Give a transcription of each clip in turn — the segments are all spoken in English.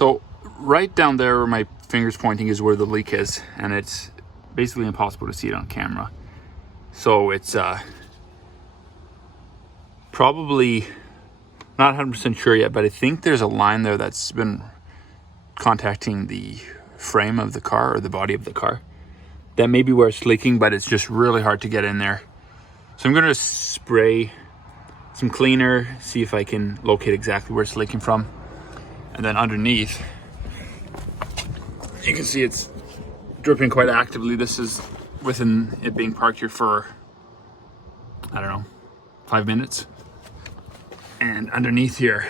So right down there where my finger's pointing is where the leak is, and it's basically impossible to see it on camera. So it's probably not 100% sure yet, but I think there's a line there that's been contacting the frame of the car or the body of the car. That may be where it's leaking, but it's just really hard to get in there. So I'm gonna spray some cleaner, see if I can locate exactly where it's leaking from. And then underneath, you can see it's dripping quite actively. This is within it being parked here for, I don't know, 5 minutes. And underneath here,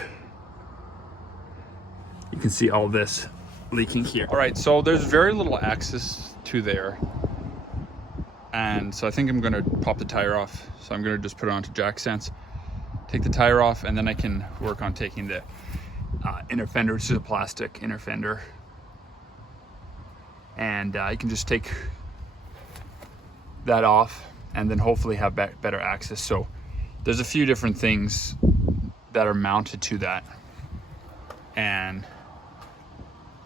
you can see all this leaking here. All right, so there's very little access to there. And so I think I'm gonna pop the tire off. So I'm gonna just put it onto jack sense, take the tire off, and then I can work on taking the inner fender, which is a plastic inner fender. And I can just take that off and then hopefully have better access. So there's a few different things that are mounted to that. And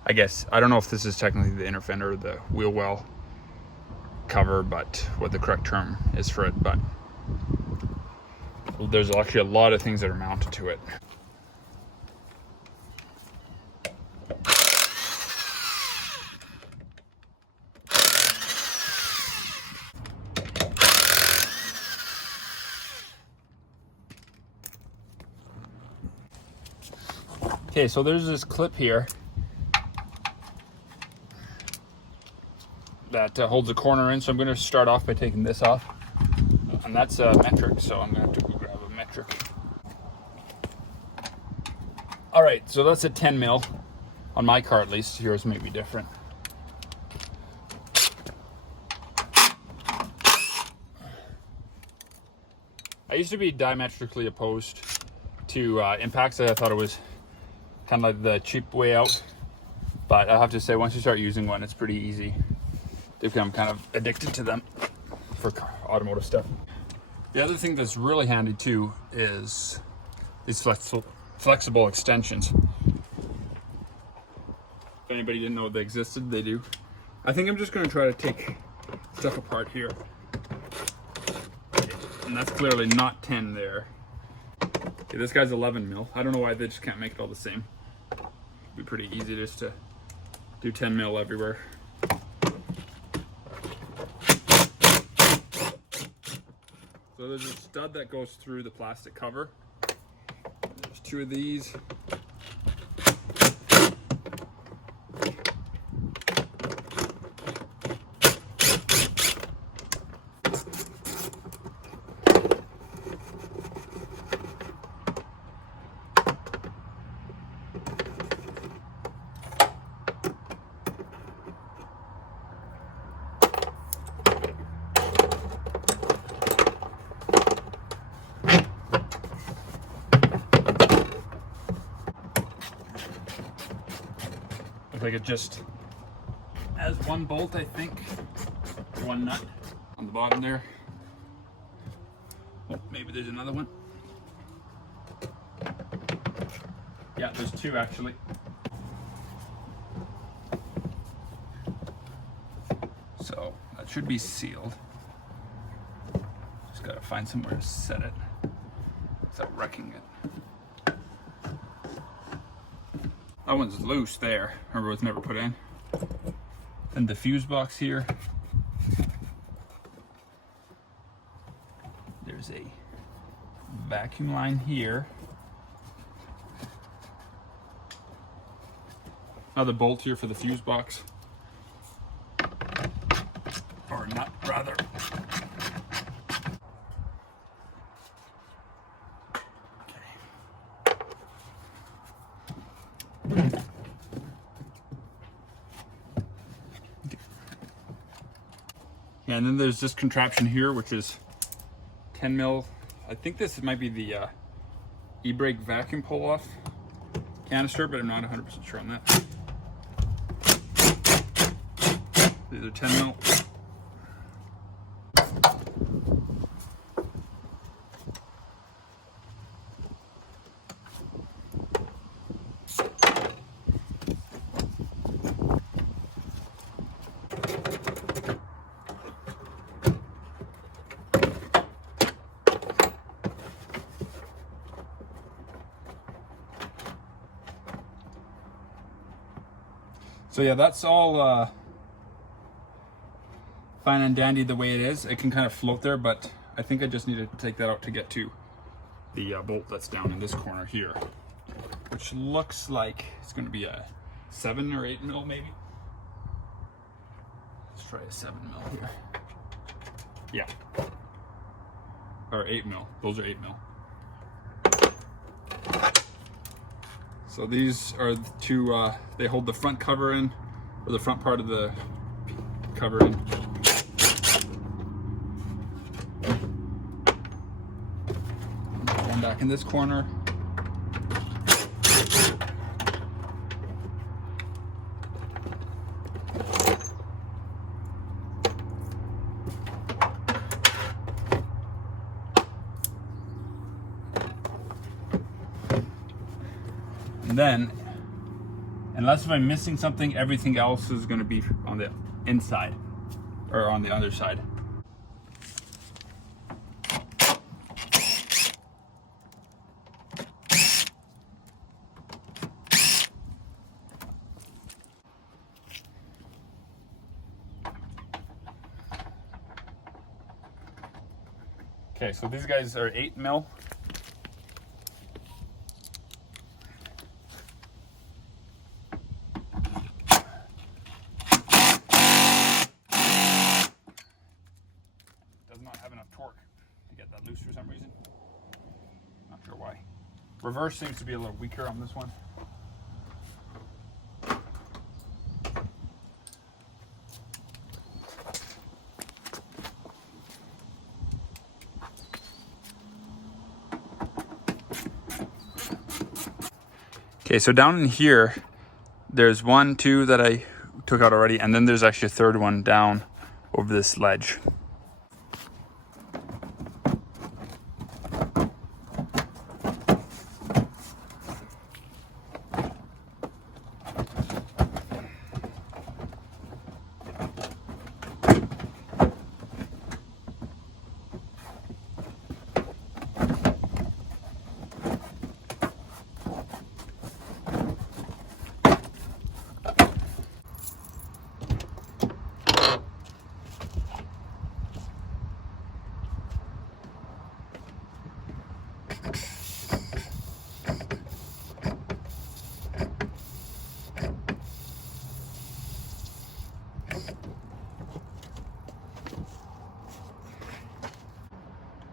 I guess, I don't know if this is technically the inner fender or the wheel well cover, but what the correct term is for it, but there's actually a lot of things that are mounted to it. Okay, so there's this clip here that holds the corner in, so I'm going to start off by taking this off, and that's a metric, so I'm going to have to go grab a metric. All right, so that's a 10 mil on my car, at least. Yours may be different. I used to be diametrically opposed to impacts. I thought it was kind of like the cheap way out, but I have to say, once you start using one, it's pretty easy. They become kind of addicted to them for automotive stuff. The other thing that's really handy too is these flexible extensions. If anybody didn't know they existed, they do. I think I'm just going to try to take stuff apart here. And that's clearly not 10 there. Okay, this guy's 11 mil. I don't know why they just can't make it all the same. It'd be pretty easy just to do 10 mil everywhere. So there's a stud that goes through the plastic cover. There's two of these. Like it just has one bolt, I think, one nut on the bottom there. Oh, maybe there's another one. Yeah, there's two actually. So that should be sealed. Just gotta find somewhere to set it without wrecking it. That one's loose there. Remember, it was never put in. And the fuse box here. There's a vacuum line here. Another bolt here for the fuse box. Or nut, rather. Yeah, and then there's this contraption here, which is 10 mil. I think this might be the e-brake vacuum pull-off canister, but I'm not 100% sure on that. These are 10 mil. So yeah, that's all fine and dandy the way it is. It can kind of float there, but I think I just need to take that out to get to the bolt that's down in this corner here, which looks like it's going to be a 7 or 8 mil maybe. Let's try a 7 mil here. Yeah. Or 8 mil. Those are 8 mil. So these are the two, they hold the front cover in, or the front part of the cover in. One back in this corner. And then, unless if I'm missing something, everything else is going to be on the inside, or on the other side. Okay, so these guys are 8 mil. Does not have enough torque to get that loose for some reason. Not sure why. Reverse seems to be a little weaker on this one. Okay, so down in here, there's 1, 2 that I took out already, and then there's actually a third one down over this ledge.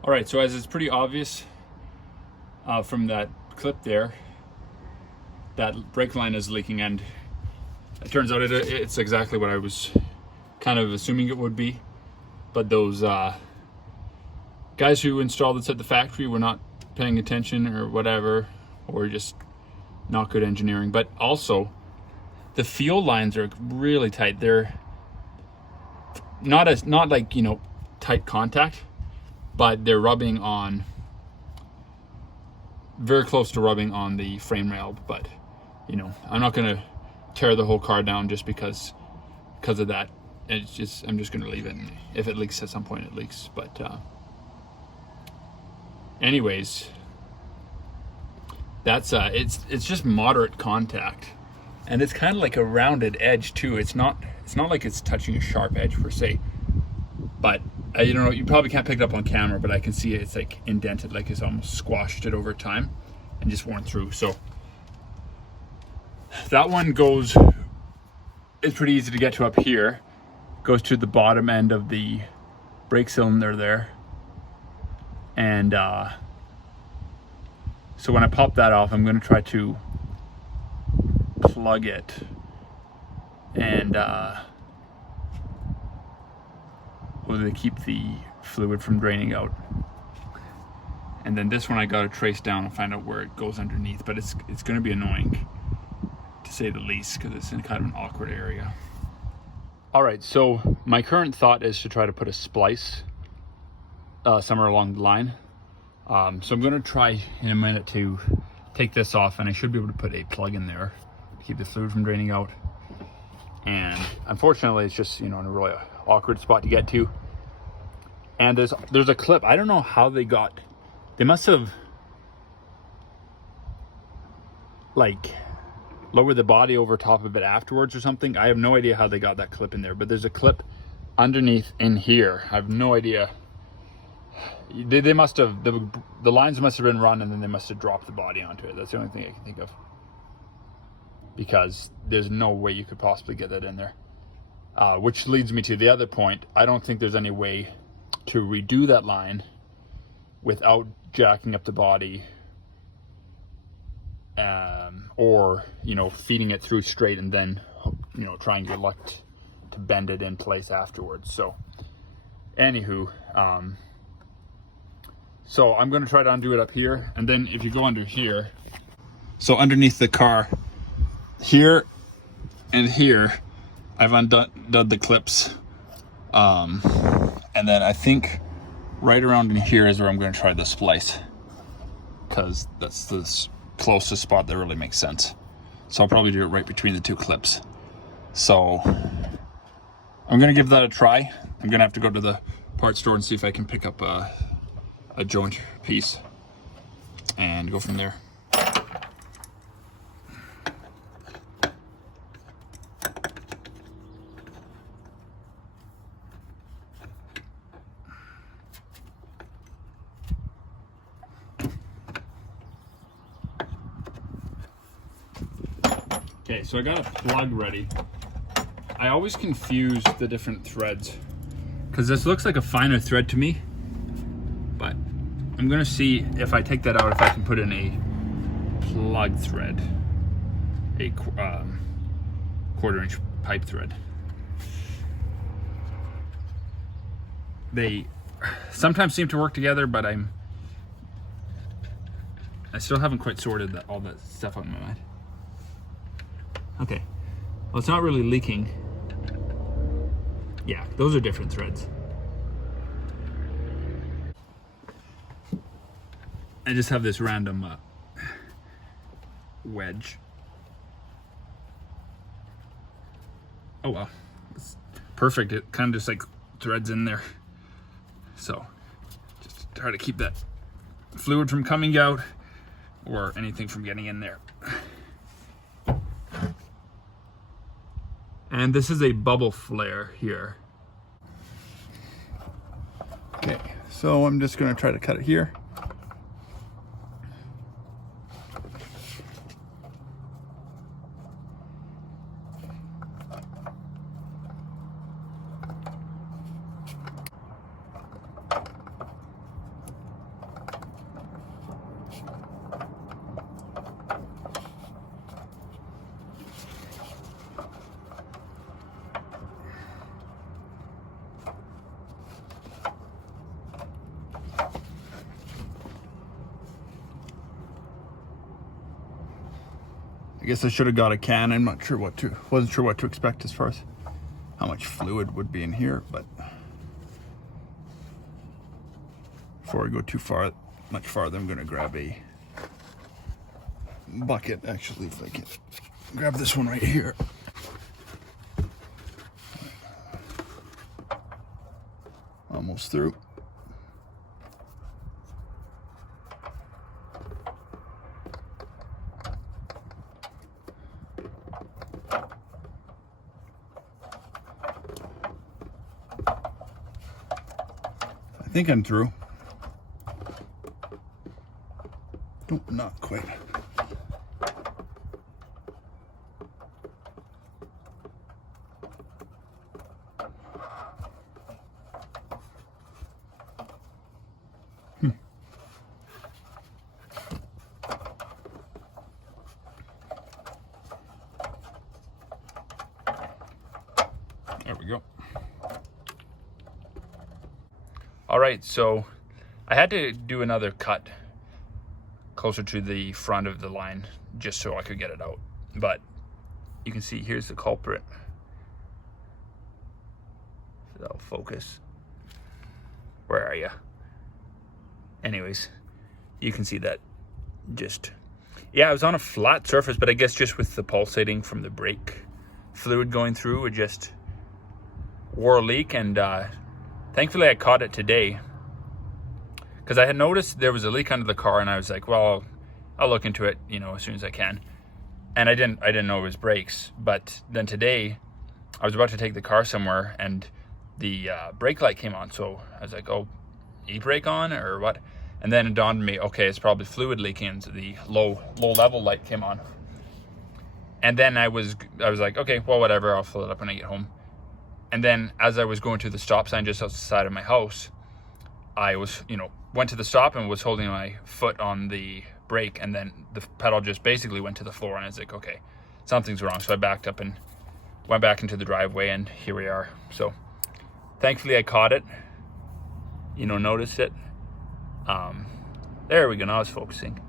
All right, so as it's pretty obvious from that clip there, that brake line is leaking, and it turns out it's exactly what I was kind of assuming it would be. But those guys who installed this at the factory were not paying attention or whatever, or just not good engineering. But also, the fuel lines are really tight. They're not like, you know, tight contact, but they're rubbing on, very close to rubbing on the frame rail. But, you know, I'm not gonna tear the whole car down just because of that. It's just, I'm just gonna leave it, and if it leaks at some point, it leaks. But anyways, that's it's just moderate contact, and it's kind of like a rounded edge too. It's not like it's touching a sharp edge per se, but you don't know, you probably can't pick it up on camera, but I can see it's like indented, like it's almost squashed it over time and just worn through. So that one goes, it's pretty easy to get to up here. Goes to the bottom end of the brake cylinder there. And so when I pop that off, I'm going to try to plug it and hopefully keep the fluid from draining out. And then this one I got to trace down and find out where it goes underneath, but it's going to be annoying to say the least, because it's in kind of an awkward area. All right, so my current thought is to try to put a splice somewhere along the line. So I'm going to try in a minute to take this off, and I should be able to put a plug in there to keep the fluid from draining out. And unfortunately, it's just, you know, in a really awkward spot to get to. And there's a clip. I don't know how they must have like lower the body over top of it afterwards or something. I have no idea how they got that clip in there, but there's a clip underneath in here. I have no idea. They must have, the lines must have been run, and then they must have dropped the body onto it. That's the only thing I can think of, because there's no way you could possibly get that in there. Which leads me to the other point. I don't think there's any way to redo that line without jacking up the body, or, you know, feeding it through straight and then, you know, trying your luck to bend it in place afterwards. So anywho, so I'm going to try to undo it up here, and then if you go under here, so underneath the car here and here, I've undone the clips, and then I think right around in here is where I'm going to try the splice, because that's the closest spot that really makes sense. So I'll probably do it right between the two clips. So I'm going to give that a try. I'm going to have to go to the parts store and see if I can pick up a joint piece and go from there. Okay, so I got a plug ready. I always confuse the different threads because this looks like a finer thread to me, but I'm gonna see if I take that out, if I can put in a plug thread, a 1/4-inch pipe thread. They sometimes seem to work together, but I still haven't quite sorted all that stuff out in my mind. Okay, well, it's not really leaking. Yeah, those are different threads. I just have this random wedge. Oh well, it's perfect. It kind of just like threads in there. So just try to keep that fluid from coming out or anything from getting in there. And this is a bubble flare here. Okay, so I'm just gonna try to cut it here. I guess I should have got a can. I'm not sure wasn't sure what to expect as far as how much fluid would be in here, but before I go much farther, I'm gonna grab a bucket. Actually, if I can grab this one right here. Almost through. I think I'm through. Nope, not quite. There we go. All right, so I had to do another cut closer to the front of the line just so I could get it out. But you can see here's the culprit. So that'll focus. Where are you? Anyways, you can see that just, yeah, it was on a flat surface, but I guess just with the pulsating from the brake fluid going through, it just wore a leak, and thankfully I caught it today, because I had noticed there was a leak under the car, and I was like, well, I'll look into it, you know, as soon as I can. and I didn't know it was brakes. But then today, I was about to take the car somewhere, and the brake light came on. So I was like, "Oh, e-brake on or what?" And then it dawned on me, okay, it's probably fluid leaking. So the low level light came on. And then I was like, okay, well, whatever, I'll fill it up when I get home. And then as I was going to the stop sign just outside of my house, I was, went to the stop and was holding my foot on the brake, and then the pedal just basically went to the floor, and I was like, okay, something's wrong. So I backed up and went back into the driveway, and here we are. So thankfully I caught it, noticed it. There we go, now it's focusing.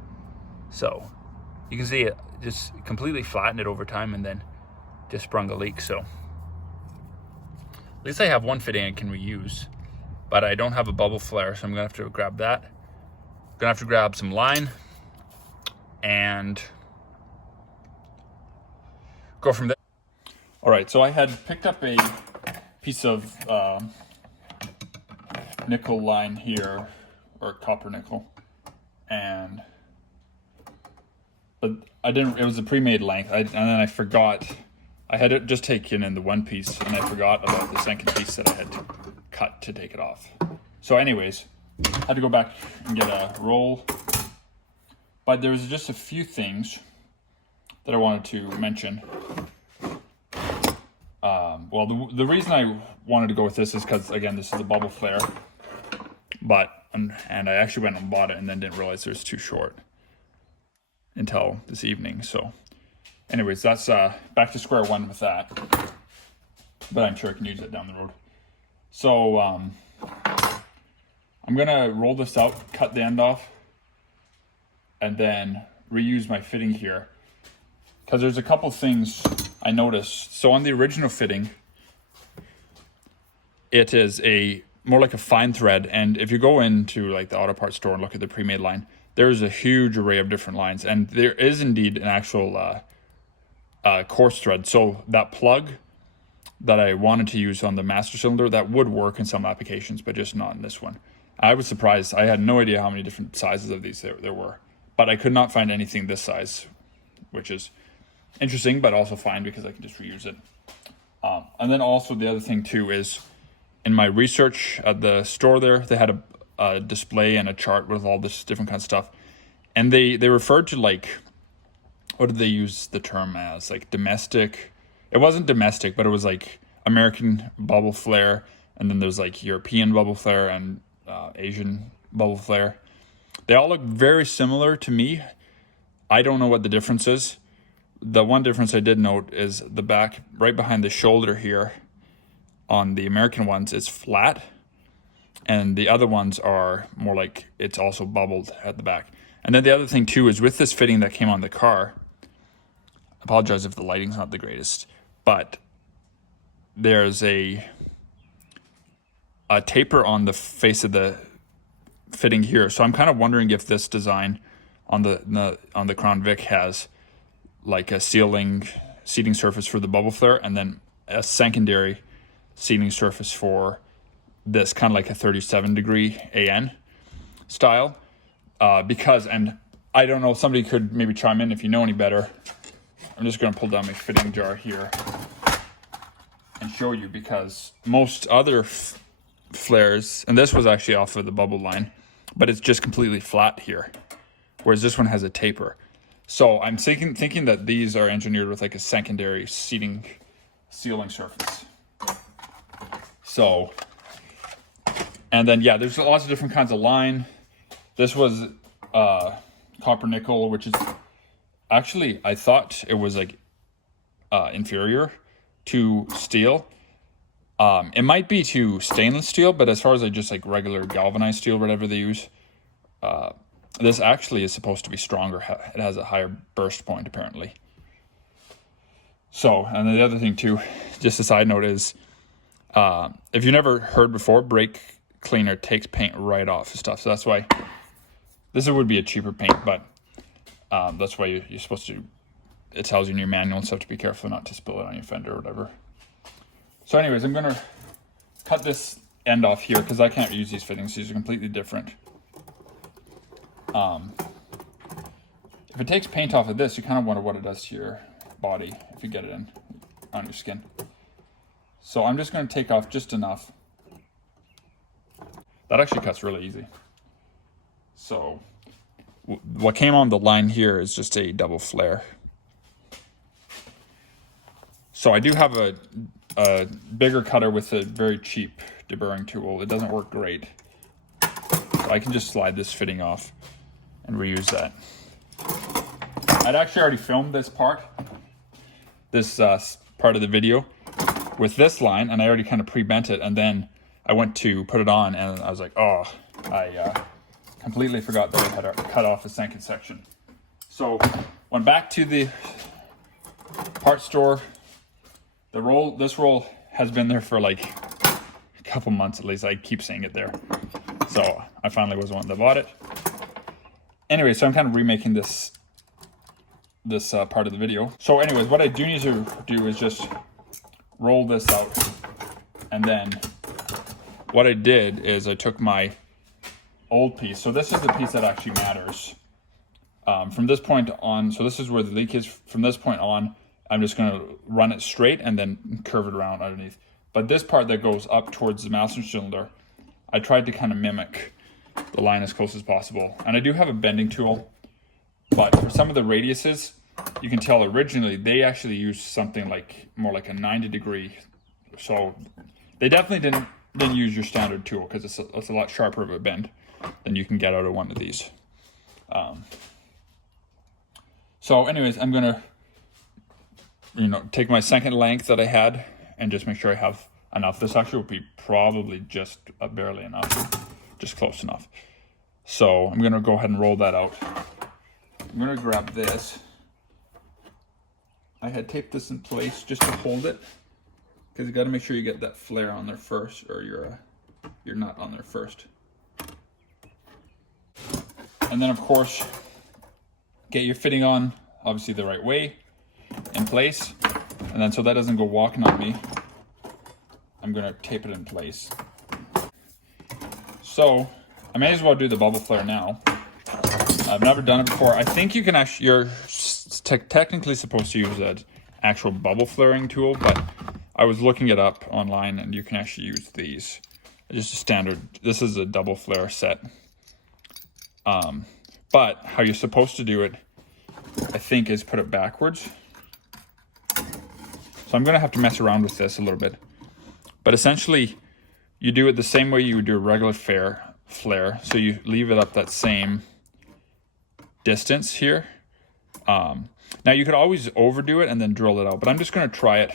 So you can see it just completely flattened it over time and then just sprung a leak. So at least I have one fitting I can reuse, but I don't have a bubble flare, so I'm gonna have to grab that. Gonna have to grab some line and go from there. All right, so I had picked up a piece of nickel line here, or copper nickel, but I didn't, it was a pre-made length, and then I forgot, I had it just taken in the one piece, and I forgot about the second piece that I had to cut to take it off. So anyways, I had to go back and get a roll, but there was just a few things that I wanted to mention. Well, the reason I wanted to go with this is because, again, this is a bubble flare, and I actually went and bought it and then didn't realize it was too short until this evening. So anyways, that's back to square one with that, but I'm sure I can use it down the road. So I'm gonna roll this out, cut the end off, and then reuse my fitting here, because there's a couple things I noticed. So on the original fitting, it is more like a fine thread, and if you go into like the auto parts store and look at the pre-made line, there's a huge array of different lines, and there is indeed an actual coarse thread. So that plug that I wanted to use on the master cylinder, that would work in some applications, but just not in this one. I was surprised. I had no idea how many different sizes of these there were, but I could not find anything this size, which is interesting, but also fine because I can just reuse it. And then also the other thing too is, in my research at the store there, they had a display and a chart with all this different kind of stuff, and they referred to, like, what did they use the term as, like domestic? It wasn't domestic, but it was like American bubble flare, and then there's like European bubble flare and Asian bubble flare. They all look very similar to me. I don't know what the difference is. The one difference I did note is the back, right behind the shoulder here, on the American ones, it's flat, and the other ones are more like it's also bubbled at the back. And then the other thing too is, with this fitting that came on the car, I apologize if the lighting's not the greatest, but there's a taper on the face of the fitting here. So I'm kind of wondering if this design on the Crown Vic has like a seating surface for the bubble flare, and then a secondary seating surface for this, kind of like a 37 degree AN style. Because, and I don't know, somebody could maybe chime in if you know any better. I'm just going to pull down my fitting jar here and show you, because most other flares, and this was actually off of the bubble line, but it's just completely flat here, whereas this one has a taper. So I'm thinking that these are engineered with like a secondary sealing surface. So, and then yeah, there's lots of different kinds of line. This was copper nickel, which is actually, I thought it was like inferior to steel. It might be to stainless steel, but as far as just like regular galvanized steel, whatever they use, this actually is supposed to be stronger. It has a higher burst point apparently. So, and then the other thing too, just a side note, is if you've never heard before, brake cleaner takes paint right off of stuff. So that's why this would be a cheaper paint, but that's why you're supposed to, it tells you in your manual and stuff to be careful not to spill it on your fender or whatever. So anyways, I'm going to cut this end off here because I can't use these fittings. These are completely different. if it takes paint off of this, you kind of wonder what it does to your body if you get it in on your skin. So I'm just going to take off just enough. That actually cuts really easy. So what came on the line here is just a double flare. So I do have a bigger cutter with a very cheap deburring tool. It doesn't work great. So I can just slide this fitting off and reuse that. I'd actually already filmed this part of the video with this line, and I already kind of pre-bent it, and then I went to put it on and I was like, oh, I completely forgot that I had to cut off a second section. So went back to the parts store. This roll has been there for like a couple months at least. I keep seeing it there. So I finally was the one that bought it. Anyway, so I'm kind of remaking this part of the video. So anyways, what I do need to do is just roll this out. And then what I did is I took my old piece. So this is the piece that actually matters. From this point on, so this is where the leak is. From this point on, I'm just going to run it straight and then curve it around underneath. But this part that goes up towards the master cylinder, I tried to kind of mimic the line as close as possible. And I do have a bending tool, but for some of the radiuses, you can tell originally they actually used something like more like a 90 degree. So they definitely didn't use your standard tool, because it's a lot sharper of a bend than you can get out of one of these. So anyways, I'm gonna take my second length that I had and just make sure I have enough. This actually will be probably just barely enough, just close enough. So I'm gonna go ahead and roll that out. I'm gonna grab this. I had taped this in place just to hold it, because you got to make sure you get that flare on there first, or your nut on there first. And then of course, get your fitting on obviously the right way, in place. And then so that doesn't go walking on me, I'm gonna tape it in place. So I may as well do the bubble flare now. I've never done it before. I think you can actually, you're technically supposed to use an actual bubble flaring tool, but I was looking it up online and you can actually use these. Just a standard, this is a double flare set. But how you're supposed to do it, I think, is put it backwards. So I'm gonna have to mess around with this a little bit. But essentially, you do it the same way you would do a regular flare. So you leave it up that same distance here. Now you could always overdo it and then drill it out, but I'm just gonna try it.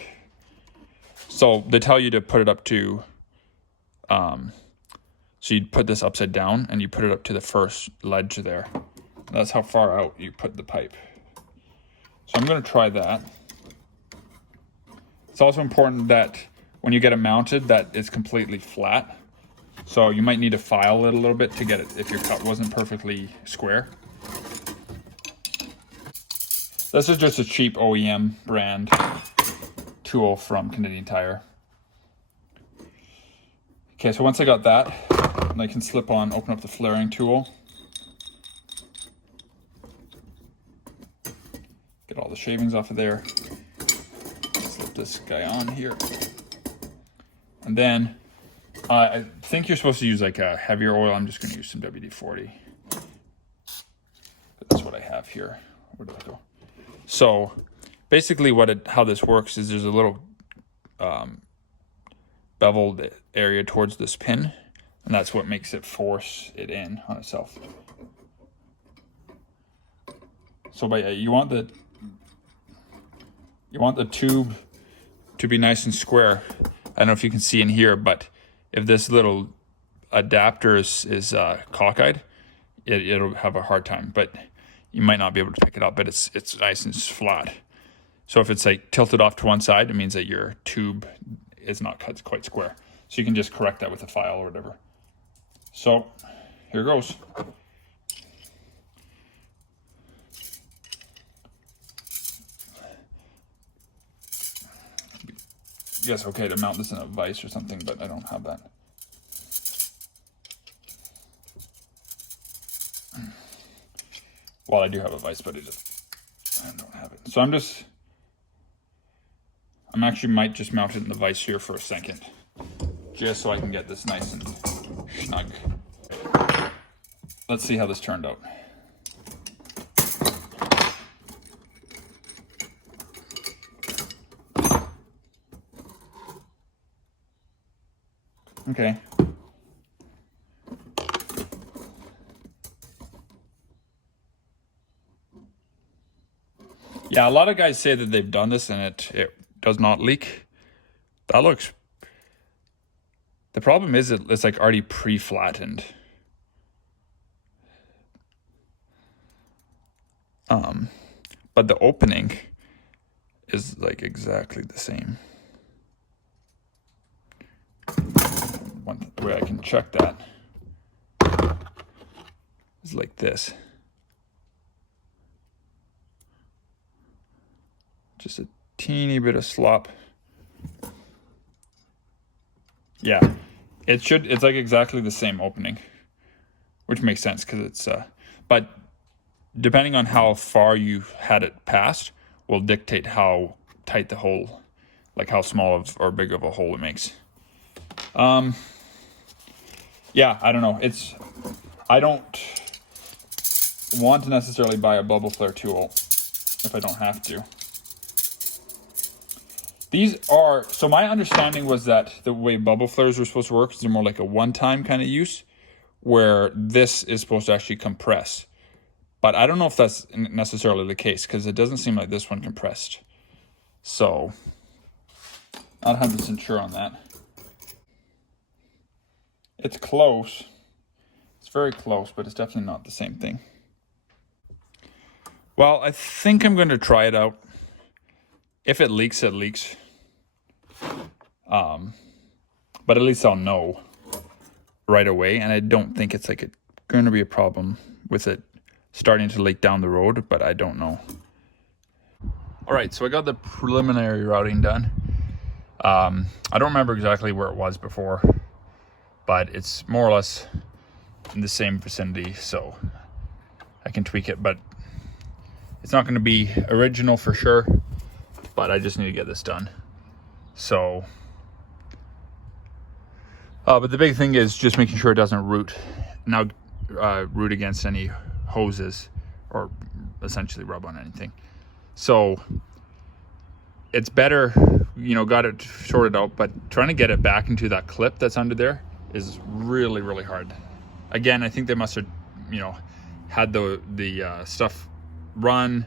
So they tell you to put it up to, so you'd put this upside down and you put it up to the first ledge there. That's how far out you put the pipe. So I'm gonna try that. It's also important that when you get it mounted, that it's completely flat. So you might need to file it a little bit to get it if your cut wasn't perfectly square. This is just a cheap OEM brand tool from Canadian Tire. Okay, so once I got that, I can slip on, open up the flaring tool. Get all the shavings off of there. Slip this guy on here. And then I think you're supposed to use like a heavier oil. I'm just going to use some WD-40. But that's what I have here. Where did that go? So basically how this works is there's a little beveled area towards this pin, and that's what makes it force it in on itself. So you want the tube to be nice and square. I don't know if you can see in here, but if this little adapter is cockeyed, it'll have a hard time. But you might not be able to pick it up, but it's nice and flat. So if it's like tilted off to one side, it means that your tube is not cut quite square. So you can just correct that with a file or whatever. So here goes. I guess okay to mount this in a vise or something, but I don't have that. Well, I do have a vise, but I don't have it. So I'm actually might just mount it in the vise here for a second, just so I can get this nice and snug. Let's see how this turned out. Okay. Yeah, a lot of guys say that they've done this and it does not leak. That looks... The problem is it's like already pre-flattened. But the opening is like exactly the same. One way I can check that is like this. Just a teeny bit of slop. Yeah, it's like exactly the same opening, which makes sense because it's, but depending on how far you had it passed will dictate how tight the hole, like how small or big of a hole it makes. Yeah, I don't know. I don't want to necessarily buy a bubble flare tool if I don't have to. So my understanding was that the way bubble flares were supposed to work is they're more like a one-time kind of use, where this is supposed to actually compress. But I don't know if that's necessarily the case, because it doesn't seem like this one compressed. So, not 100% sure on that. It's close. It's very close, but it's definitely not the same thing. Well, I think I'm going to try it out. If it leaks, it leaks. But at least I'll know right away, and I don't think it's like going to be a problem with it starting to leak down the road, but I don't know. All right, so I got the preliminary routing done. I don't remember exactly where it was before, but it's more or less in the same vicinity, so I can tweak it, but it's not going to be original for sure, but I just need to get this done. So, but the big thing is just making sure it doesn't root against any hoses or essentially rub on anything. So it's better, got it sorted out, but trying to get it back into that clip that's under there is really, really hard. Again, I think they must have, had the stuff run,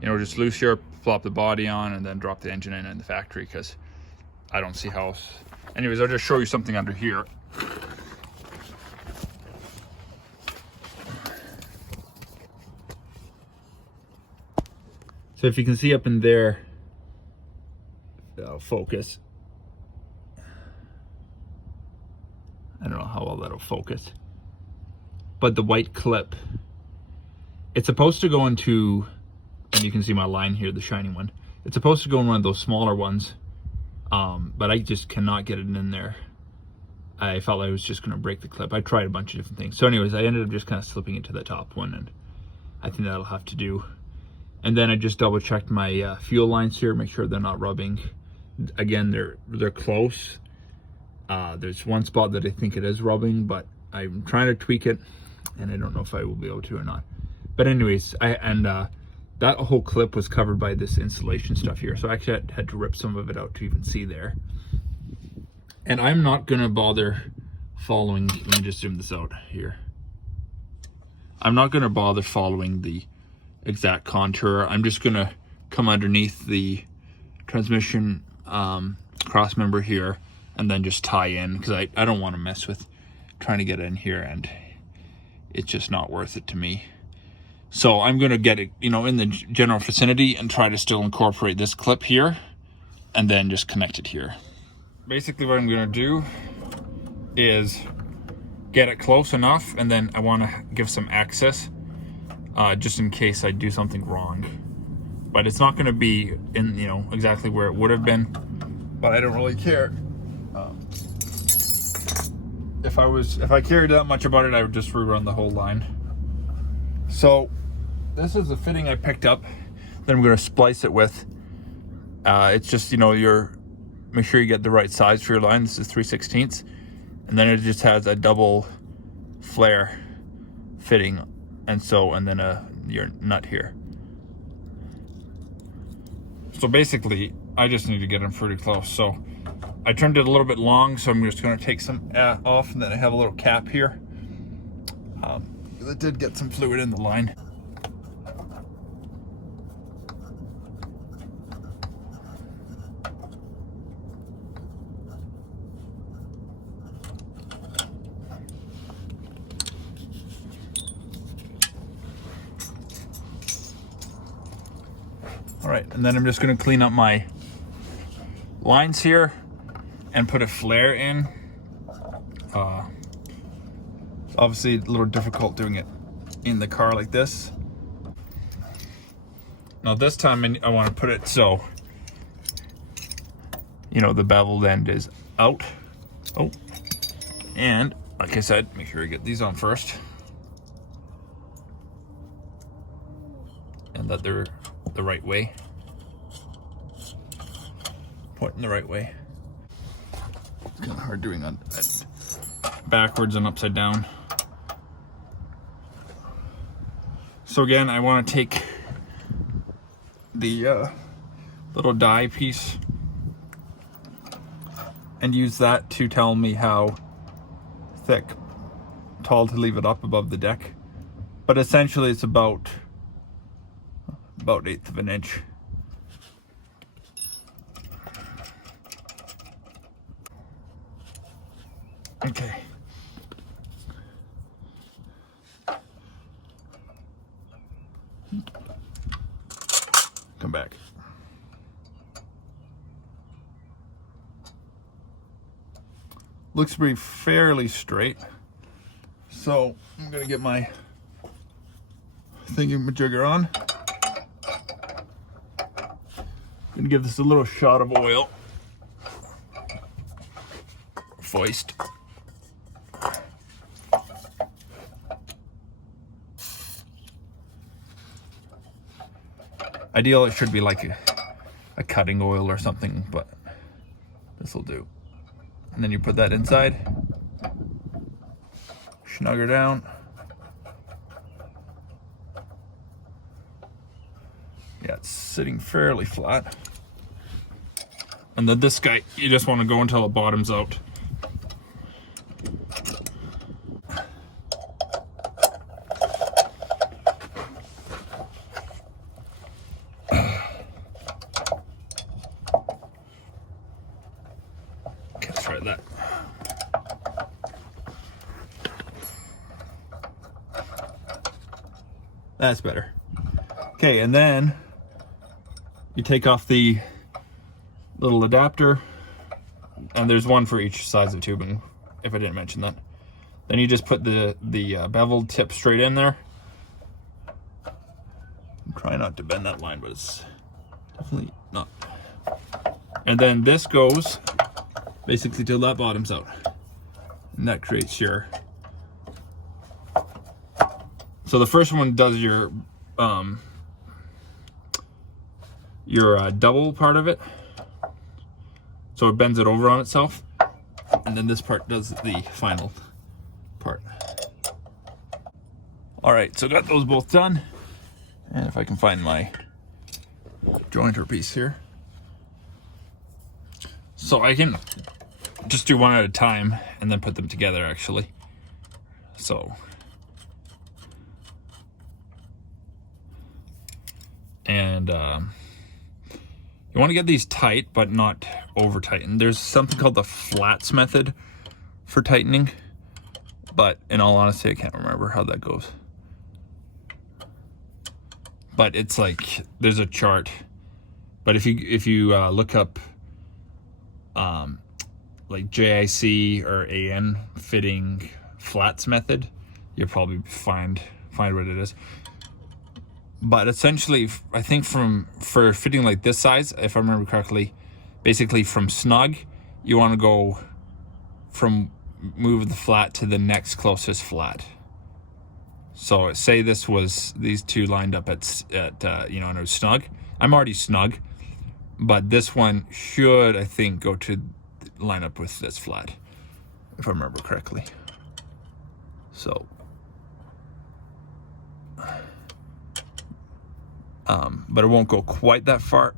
just loose here, plop the body on, and then drop the engine in the factory, because I don't see how else. Anyways, I'll just show you something under here. So if you can see up in there, I'll focus. I don't know how well that'll focus. But the white clip, it's supposed to go into, and you can see my line here, the shiny one. It's supposed to go in one of those smaller ones, but I just cannot get it in there. I felt like I was just going to break the clip. I tried a bunch of different things. So anyways, I ended up just kind of slipping it to the top one, and I think that'll have to do. And then I just double checked my fuel lines here, make sure they're not rubbing. Again, they're close. There's one spot that I think it is rubbing, but I'm trying to tweak it, and I don't know if I will be able to or not. But anyways, that whole clip was covered by this insulation stuff here, so I actually had to rip some of it out to even see there. And I'm not gonna bother following, let me just zoom this out here. I'm not gonna bother following the exact contour. I'm just gonna come underneath the transmission cross member here and then just tie in, because I don't want to mess with trying to get in here, and it's just not worth it to me. So I'm gonna get it, in the general vicinity and try to still incorporate this clip here and then just connect it here. Basically what I'm gonna do is get it close enough, and then I want to give some access just in case I do something wrong. But it's not going to be in, exactly where it would have been, but I don't really care. If I cared that much about it, I would just rerun the whole line. So this is the fitting I picked up that I'm going to splice it with. It's just, you know, make sure you get the right size for your line. This is 3/16, and then it just has a double flare fitting, and then your nut here. So basically, I just need to get them pretty close. So I trimmed it a little bit long, so I'm just going to take some off, and then I have a little cap here. That did get some fluid in the line. All right, and then I'm just going to clean up my lines here and put a flare in. It's obviously a little difficult doing it in the car like this. Now this time I want to put it so, you know, the beveled end is out. Oh, and like I said, make sure you get these on first, and that they're the right way, pointing the right way. It's kind of hard doing on backwards and upside down. So again, I want to take the little die piece and use that to tell me how tall to leave it up above the deck. But essentially it's about 1/8 of an inch. Okay. Come back. Looks to be fairly straight. So I'm gonna get my thingamajigger on. Gonna give this a little shot of oil. Foist. Ideal, it should be like a cutting oil or something, but this will do. And then you put that inside, snug her down. Yeah, it's sitting fairly flat. And then this guy, you just want to go until it bottoms out. Okay, let's try that. That's better. Okay, and then you take off the little adapter, and there's one for each size of tubing, if I didn't mention that. Then you just put the beveled tip straight in there. Try not to bend that line, but it's definitely not. And then this goes basically till that bottoms out, and that creates your. So the first one does your double part of it, so it bends it over on itself, and then this part does the final part. All right, so got those both done, and if I can find my jointer piece here, so I can just do one at a time and then put them together actually. So and you want to get these tight, but not over tightened. There's something called the flats method for tightening, but in all honesty, I can't remember how that goes. But it's like, there's a chart. But if you look up like JIC or AN fitting flats method, you'll probably find what it is. But essentially, I think for fitting like this size, if I remember correctly, basically from snug, you want to go from move the flat to the next closest flat. So say this was these two lined up at you know, and it was snug. I'm already snug, but this one should, I think, go to line up with this flat, if I remember correctly. So, but it won't go quite that far.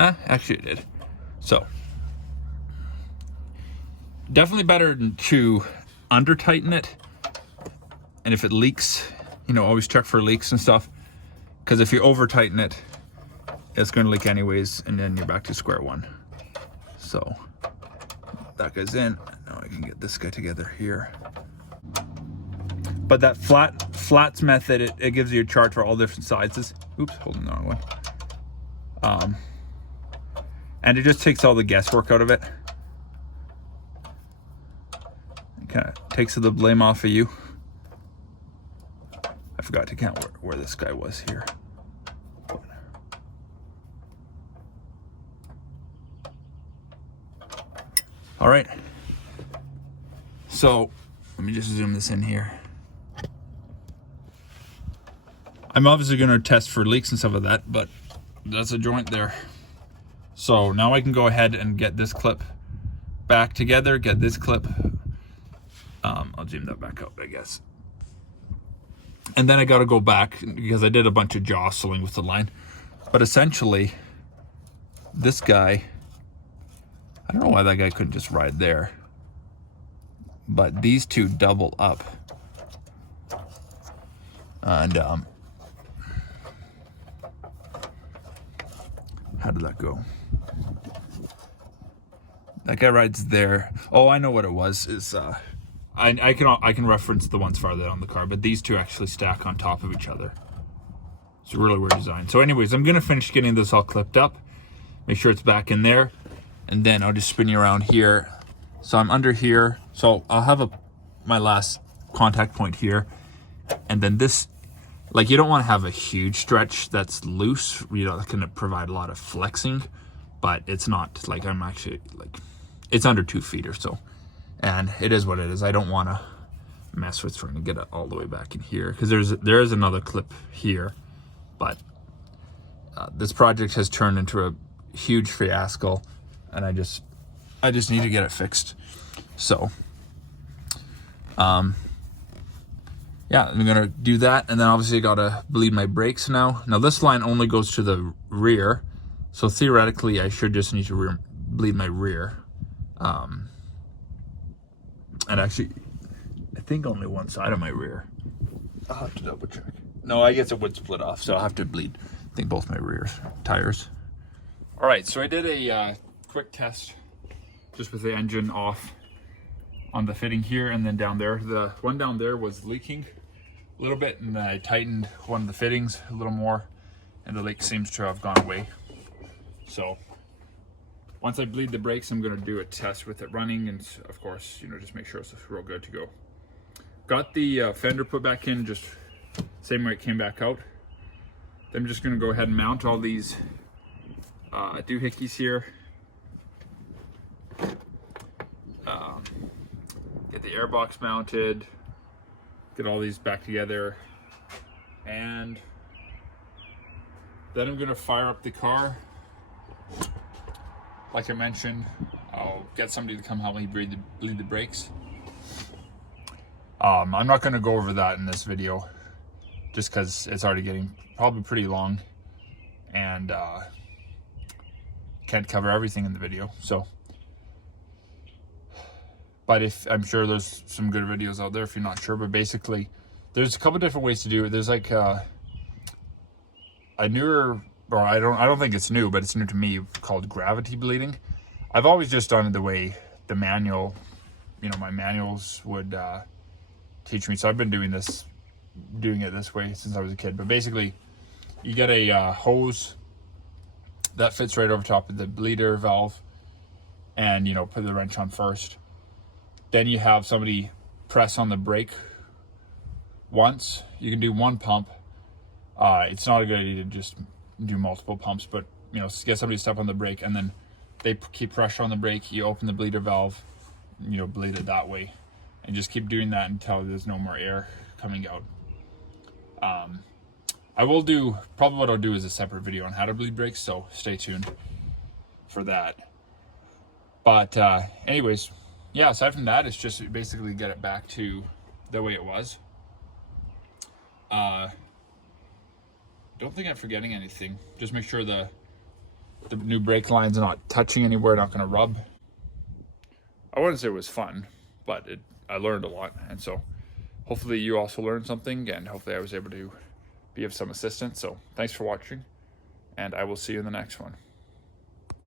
Actually it did. So, definitely better to under tighten it. And if it leaks, you know, always check for leaks and stuff. Because if you over tighten it, it's going to leak anyways, and then you're back to square one. So, that goes in. Now I can get this guy together here. But that flats method, it gives you a chart for all different sizes. Oops, holding the wrong one. And it just takes all the guesswork out of it. It kind of takes the blame off of you. I forgot to count where this guy was here. All right. So let me just zoom this in here. I'm obviously going to test for leaks and stuff like that, but that's a joint there. So now I can go ahead and get this clip back together, get this clip. I'll zoom that back out, I guess. And then I got to go back because I did a bunch of jostling with the line. But essentially, this guy, I don't know why that guy couldn't just ride there. But these two double up. And how did that go? That guy rides there. Oh, I know what it was. Is I can reference the ones farther on the car, but these two actually stack on top of each other. It's a really weird design. So anyways, I'm gonna finish getting this all clipped up, make sure it's back in there, and then I'll just spin you around here. So I'm under here. So I'll have my last contact point here, and then this, like, you don't want to have a huge stretch that's loose, you know, that can provide a lot of flexing, but it's not like I'm actually like, it's under 2 feet or so. And it is what it is. I don't want to mess with trying to get it all the way back in here, because there is another clip here, but this project has turned into a huge fiasco, and I just need to get it fixed. So, yeah, I'm gonna do that, and then obviously I gotta bleed my brakes now. Now this line only goes to the rear, so theoretically I should just need to bleed my rear. And actually, I think only one side of my rear. I'll have to double check. No, I guess it would split off, so I'll have to bleed, I think, both my rear tires. All right, so I did a quick test just with the engine off on the fitting here, and then down there. The one down there was leaking a little bit, and I tightened one of the fittings a little more, and the leak seems to have gone away. So once I bleed the brakes, I'm gonna do a test with it running, and of course, you know, just make sure it's real good to go. Got the fender put back in just same way it came back out. Then I'm just gonna go ahead and mount all these doohickeys here. Get the airbox mounted, get all these back together, and then I'm gonna fire up the car. Like I mentioned, I'll get somebody to come help me bleed the brakes. I'm not gonna go over that in this video, just because it's already getting probably pretty long, and can't cover everything in the video. So, but I'm sure there's some good videos out there if you're not sure. But basically, there's a couple different ways to do it. There's like a newer, or I don't think it's new, but it's new to me, called gravity bleeding. I've always just done it the way the manual, you know, my manuals would teach me. So I've been doing it this way since I was a kid. But basically, you get a hose that fits right over top of the bleeder valve, and, you know, put the wrench on first. Then you have somebody press on the brake once. You can do one pump. It's not a good idea to just do multiple pumps, but, you know, get somebody to step on the brake, and then they keep pressure on the brake. You open the bleeder valve, you know, bleed it that way, and just keep doing that until there's no more air coming out. I will do, probably what I'll do is a separate video on how to bleed brakes, so stay tuned for that. But anyways, yeah, aside from that, it's just basically get it back to the way it was. Don't think I'm forgetting anything. Just make sure the new brake lines are not touching anywhere, not going to rub. I wouldn't say it was fun, but I learned a lot, and so hopefully you also learned something, and hopefully I was able to be of some assistance. So thanks for watching, and I will see you in the next one.